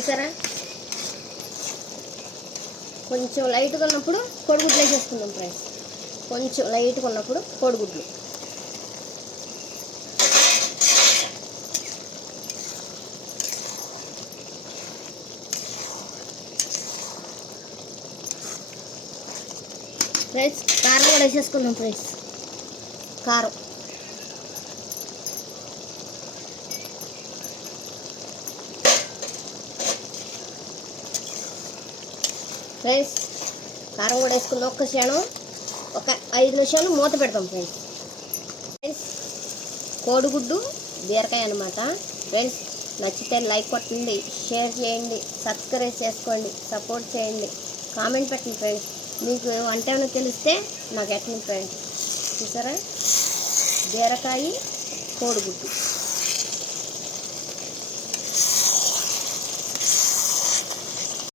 చూసారా? కొంచెం లైట్గా ఉన్నప్పుడు కోడిగుడ్లు వేసేసుకుందాం ఫ్రెండ్స్. కొంచెం లైట్గా ఉన్నప్పుడు కోడిగుడ్లు. ఫ్రెండ్స్ కారం కూడా వేసేసుకుందాం ఫ్రెండ్స్. కారం ఫ్రెండ్స్, కారం కూడా వేసుకున్న ఒక్క క్షణం ఒక 5 నిమిషాలు మూత పెడతాం ఫ్రెండ్స్. ఫ్రెండ్స్ కోడిగుడ్డు బీరకాయ అనమాట. ఫ్రెండ్స్ నచ్చితే లైక్ కొట్టండి, షేర్ చేయండి, సబ్స్క్రైబ్ చేసుకోండి, సపోర్ట్ చేయండి, కామెంట్ పెట్టండి ఫ్రెండ్స్. మీకు వంట ఏమైనా తెలిస్తే నాకు ఎట్టండి ఫ్రెండ్స్. చూసారా? బీరకాయ కోడిగుడ్డు.